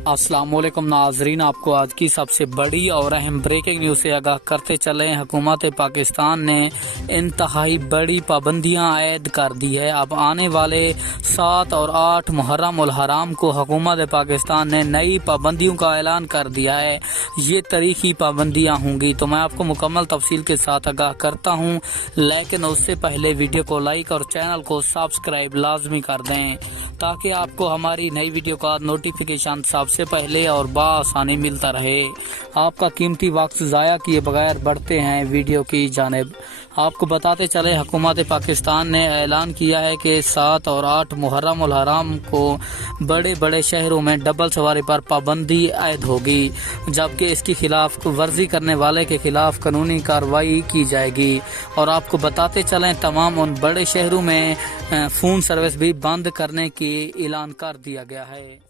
अस्सलाम वालेकुम नाजरीन, आपको आज की सबसे बड़ी और अहम ब्रेकिंग न्यूज़ से आगाह करते चले। हुकूमत पाकिस्तान ने इंतहाई बड़ी पाबंदियां आयद कर दी है। अब आने वाले 7 और 8 मुहर्रम उल हराम को हुकूमत पाकिस्तान ने नई पाबंदियों का ऐलान कर दिया है। ये तारीखी पाबंदियां होंगी, तो मैं आपको मुकम्मल तफसील के साथ आगाह करता हूँ, लेकिन उससे पहले वीडियो को लाइक और चैनल को सब्सक्राइब लाजमी कर दें ताकि आपको हमारी नई वीडियो का नोटिफिकेशन सबसे पहले और बआसानी मिलता रहे। आपका कीमती वक्त ज़ाया किए बगैर बढ़ते हैं वीडियो की जानिब। आपको बताते चले, हुकूमत पाकिस्तान ने ऐलान किया है कि 7 और 8 मुहर्रम उल हराम को बड़े बड़े शहरों में डबल सवारी पर पाबंदी आयद होगी, जबकि इसकी खिलाफ वर्जी करने वाले के खिलाफ कानूनी कार्रवाई की जाएगी। और आपको बताते चलें, तमाम उन बड़े शहरों में फ़ोन सर्विस भी बंद करने की ऐलान कर दिया गया है।